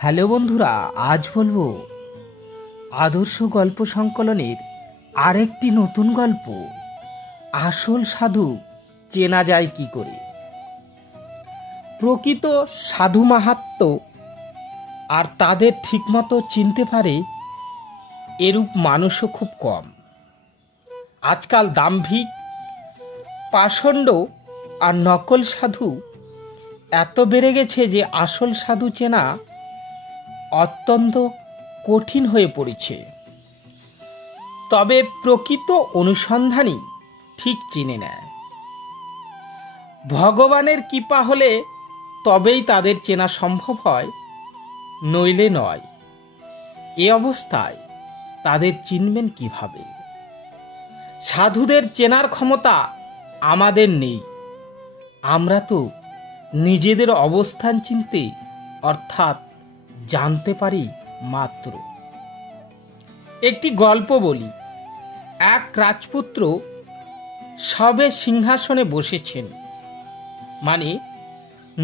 Hello বন্ধুরা, আজ বলবো আদর্শ গল্প সংকলনের আরেকটি নতুন গল্প, আসল সাধু চেনা যায় কি করে। প্রকৃত সাধু মাহাত্ম্য আর তাদের ঠিকমতো চিনতে পারে এরূপ মানুষও খুব কম। আজকাল দাম্ভিক, পাষণ্ড আর নকল সাধু এত বেড়ে গেছে যে আসল সাধু চেনা অত্যন্ত কঠিন হয়ে পড়েছে। তবে প্রকৃত অনুসন্ধানী ঠিক চিনে নেয়। ভগবানের কৃপা হলে তবেই তাদের চেনা সম্ভব হয়, নইলে নয়। এ অবস্থায় তাদের চিনবেন কিভাবে? সাধুদের চেনার ক্ষমতা আমাদের নেই। আমরা তো নিজেদের অবস্থান চিনতে অর্থাৎ জানতে পারি মাত্র। একটি গল্প বলি। এক রাজপুত্র সবে সিংহাসনে বসেছেন, মানে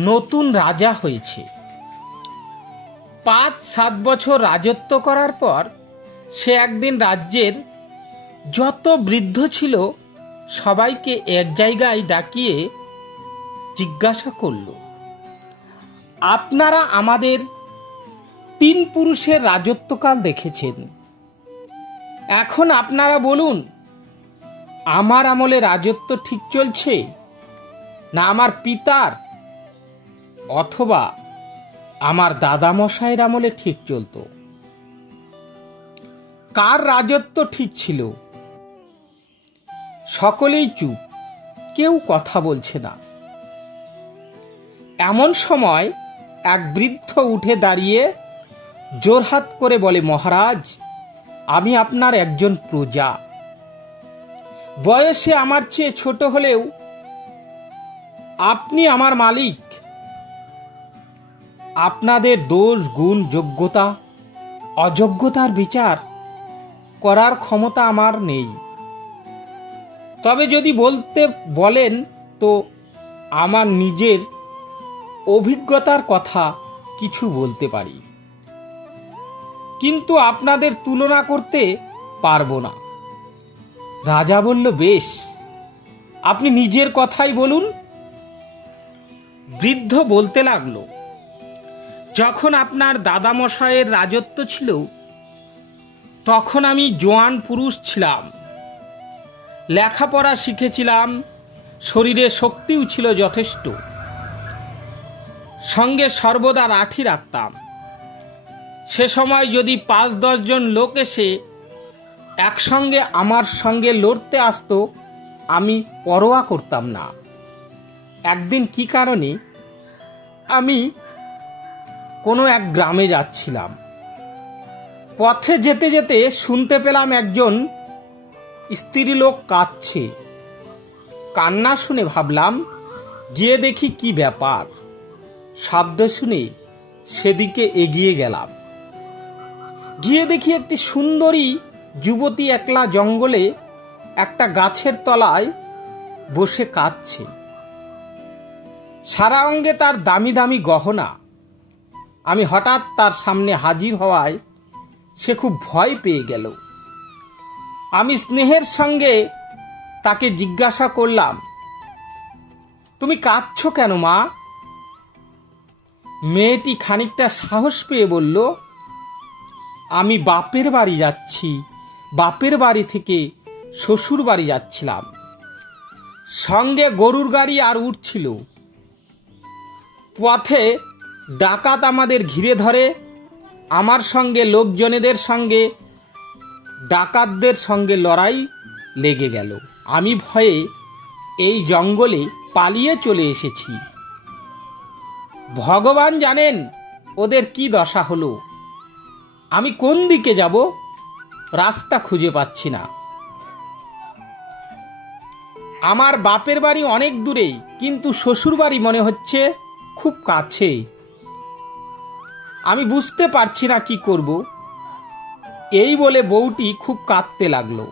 নতুন রাজা হয়েছে। 5-7 বছর রাজত্ব করার পর সে একদিন রাজ্যের যত বৃদ্ধ ছিল সবাইকে এক জায়গায় ডাকিয়ে জিজ্ঞাসা করল, আপনারা আমাদের 3 পুরুষের রাজত্বকাল দেখেছেন। এখন আপনারা বলুন, আমার আমলে রাজত্ব ঠিক চলছে না আমার পিতার অথবা আমার দাদামশাইয়ের আমলে ঠিক চলতো? কার রাজত্ব ঠিক ছিল? সকলেই চুপ, কেউ কথা বলছে না। এমন সময় এক বৃদ্ধ উঠে দাঁড়িয়ে জোরহাত করে বলে, মহারাজ, আমি আপনার একজন প্রজা। বয়সে আমার চেয়ে ছোট হলেও আপনি আমার মালিক। আপনাদের দোষ, গুণ, যোগ্যতা, অযোগ্যতার বিচার করার ক্ষমতা আমার নেই। তবে যদি বলতে বলেন তো আমার নিজের অভিজ্ঞতার কথা কিছু বলতে পারি, কিন্তু আপনাদের তুলনা করতে পারবো না। রাজা বলল, বেশ, আপনি নিজের কথাই বলুন। বৃদ্ধ বলতে লাগলো, যখন আপনার দাদামশাইয়ের রাজত্ব ছিল তখন আমি জোয়ান পুরুষ ছিলাম, লেখাপড়া শিখেছিলাম, শরীরে শক্তিও ছিল যথেষ্ট, সঙ্গে সর্বদা লাঠি রাখতাম। সে সময় যদি 5-10 জন লোক এসে একসঙ্গে আমার সঙ্গে লড়তে আসতো, আমি পরোয়া করতাম না। একদিন কি কারণে আমি কোনো এক গ্রামে যাচ্ছিলাম। পথে যেতে যেতে শুনতে পেলাম একজন স্ত্রীলোক কাঁদছে। কান্না শুনে ভাবলাম গিয়ে দেখি কি ব্যাপার। শব্দ শুনে সেদিকে এগিয়ে গেলাম। গিয়ে দেখি একটি সুন্দরী যুবতী একলা জঙ্গলে একটা গাছের তলায় বসে কাঁদছে। সারা অঙ্গে তার দামি দামি গহনা। আমি হঠাৎ তার সামনে হাজির হওয়ায় সে খুব ভয় পেয়ে গেল। আমি স্নেহের সঙ্গে তাকে জিজ্ঞাসা করলাম, তুমি কাঁদছো কেন মা? মেয়েটি খানিকটা সাহস পেয়ে বলল, আমি বাপের বাড়ি যাচ্ছি। বাপের বাড়ি থেকে শ্বশুর বাড়ি যাচ্ছিলাম। সঙ্গে গরুর গাড়ি আর উট ছিল। পথে ডাকাত আমাদের ঘিরে ধরে। আমার সঙ্গে লোকজনেদের সঙ্গে ডাকাতদের সঙ্গে লড়াই লেগে গেল। আমি ভয়ে এই জঙ্গলে পালিয়ে চলে এসেছি। ভগবান জানেন ওদের কি দশা হলো। আমি কোন দিকে যাব রাস্তা খুঁজে পাচ্ছি না। আমার বাপের বাড়ি অনেক দূরেই, কিন্তু শ্বশুর বাড়ি মনে হচ্ছে খুব কাছে। আমি বুঝতে পারছি না কি করব। এই বলে বউটি খুব কাঁদতে লাগলো।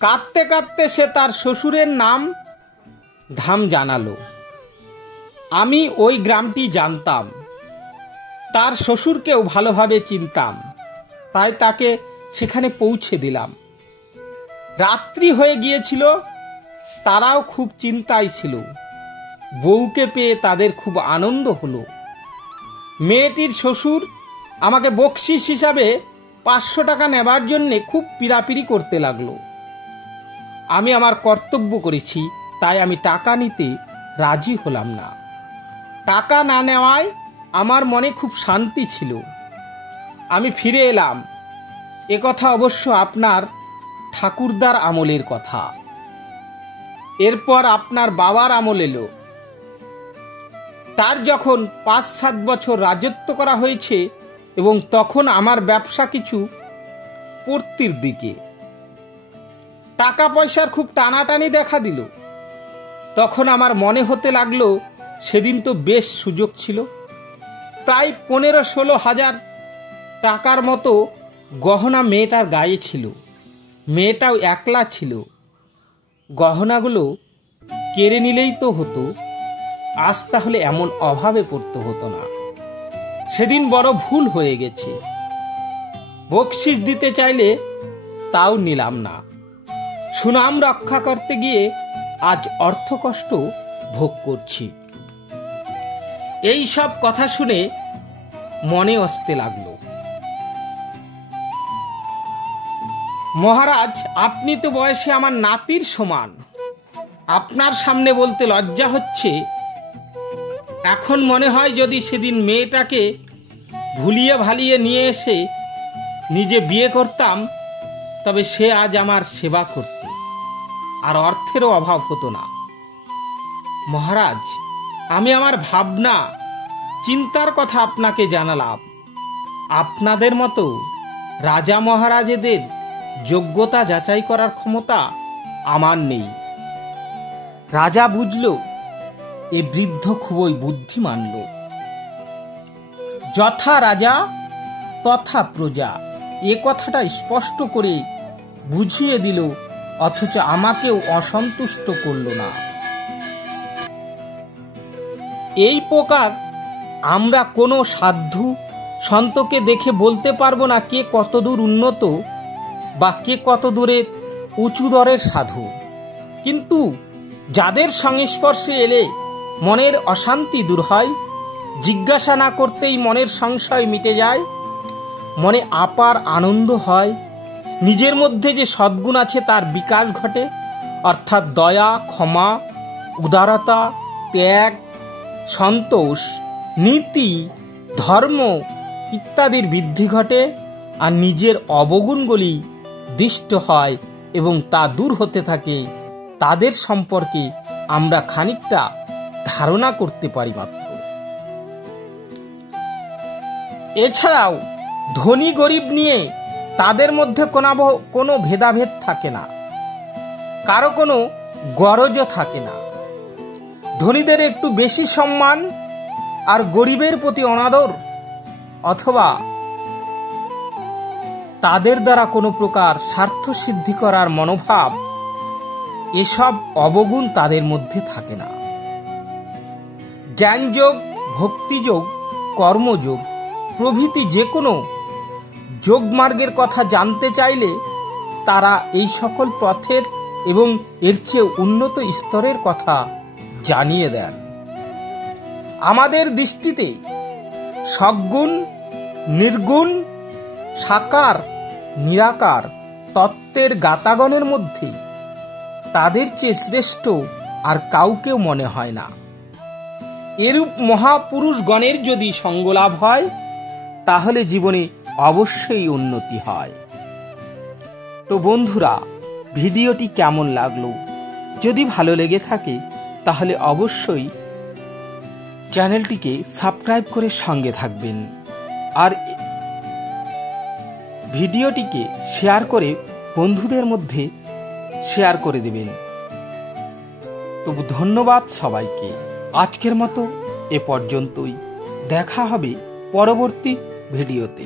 কাঁদতে কাঁদতে সে তার শ্বশুরের নাম ধাম জানালো। আমি ওই গ্রামটি জানতাম। তার শ্বশুরকেও ভালোভাবে চিনতাম, তাই তাকে সেখানে পৌঁছে দিলাম। রাত্রি হয়ে গিয়েছিল, তারাও খুব চিন্তায় ছিল। বউকে পেয়ে তাদের খুব আনন্দ হলো। মেয়েটির শ্বশুর আমাকে বকশিস হিসাবে 500 টাকা নেবার জন্যে খুব পীড়াপিড়ি করতে লাগলো। আমি আমার কর্তব্য করেছি, তাই আমি টাকা নিতে রাজি হলাম না। টাকা না নেওয়ায় আমার মনে খুব শান্তি ছিল। আমি ফিরে এলাম। কথা অবশ্য আপনার ঠাকুরদার আমলের কথা। এরপর আপনার বাবার আমল এলো। তার যখন 5-7 বছর রাজত্ব করা হয়েছে এবং তখন আমার ব্যবসা কিছু পড়তির দিকে, টাকা পয়সার খুব টানাটানি দেখা দিল। তখন আমার মনে হতে লাগলো সেদিন তো বেশ সুযোগ ছিল। প্রায় 15-16 হাজার টাকার মতো গহনা মেয়েটার গায়ে ছিল। মেয়েটাও একলা ছিল। গহনাগুলো কেড়ে নিলেই তো হতো, আজ তাহলে এমন অভাবে পড়তে হতো না। সেদিন বড় ভুল হয়ে গেছে। বকশিস দিতে চাইলে তাও নিলাম না। সুনাম রক্ষা করতে গিয়ে আজ অর্থকষ্ট ভোগ করছি। এই সব কথা শুনে মনে আসতে লাগলো, মহারাজ, আপনি তো বয়সে আমার নাতির সমান। আপনার সামনে বলতে লজ্জা হচ্ছে। এখন মনে হয় যদি সেদিন মেয়েটাকে ভুলিয়ে ভালিয়ে নিয়ে এসে নিজে বিয়ে করতাম, তবে সে আজ আমার সেবা করত, আর অর্থেরও অভাব হতো না। মহারাজ, আমি আমার ভাবনা চিন্তার কথা আপনাকে জানালাম। আপনাদের মতো রাজা মহারাজেদের যোগ্যতা যাচাই করার ক্ষমতা আমার নেই। রাজা বুঝল এ বৃদ্ধ খুবই বুদ্ধিমান লোক। যথা রাজা তথা প্রজা, এ কথাটা স্পষ্ট করে বুঝিয়ে দিল, অথচ আমাকেও অসন্তুষ্ট করল না। এই প্রকার আমরা কোনো সাধু সন্তকে দেখে বলতে পারবো না কে কতদূর উন্নত বা কে কত দূরের উঁচু দরের সাধু। কিন্তু যাদের সংস্পর্শে এলে মনের অশান্তি দূর হয়, জিজ্ঞাসা না করতেই মনের সংশয় মিটে যায়, মনে আপার আনন্দ হয়, নিজের মধ্যে যে সদ্গুণ আছে তার বিকাশ ঘটে, অর্থাৎ দয়া, ক্ষমা, উদারতা, ত্যাগ, সন্তোষ, নীতি, ধর্ম ইত্যাদির বৃদ্ধি ঘটে, আর নিজের অবগুণগুলি দৃষ্ট হয় এবং তা দূর হতে থাকে, তাদের সম্পর্কে আমরা খানিকটা ধারণা করতে পারি মাত্র। এছাড়াও ধনী গরিব নিয়ে তাদের মধ্যে কোনো ভেদাভেদ থাকে না, কারো কোনো গরজ থাকে না। ধনীদের একটু বেশি সম্মান আর গরিবের প্রতি অনাদর, অথবা তাদের দ্বারা কোনো প্রকার স্বার্থ সিদ্ধি করার মনোভাব, এসব অবগুণ তাদের মধ্যে থাকে না। জ্ঞানযোগ, ভক্তিযোগ, কর্মযোগ প্রভৃতি যে কোনো যোগমার্গের কথা জানতে চাইলে তারা এই সকল পথের এবং এর চেয়ে উন্নত স্তরের কথা জানিয়ে দেন। আমাদের দৃষ্টিতে সগুণ, নির্গুণ, সাকার, নিরাকার তত্ত্বের গাতাগণের মধ্যে তাদের চেয়ে শ্রেষ্ঠ আর কাউকেও মনে হয় না। এরূপ মহাপুরুষগণের যদি সঙ্গলাভ হয়, তাহলে জীবনে অবশ্যই উন্নতি হয়। তো বন্ধুরা, ভিডিওটি কেমন লাগলো? যদি ভালো লেগে থাকে তাহলে অবশ্যই চ্যানেলটিকে সাবস্ক্রাইব করে সঙ্গে থাকবেন, আর ভিডিওটিকে শেয়ার করে বন্ধুদের মধ্যে শেয়ার করে দেবেন। তো ধন্যবাদ সবাইকে। আজকের মতো এ পর্যন্তই। দেখা হবে পরবর্তী ভিডিওতে।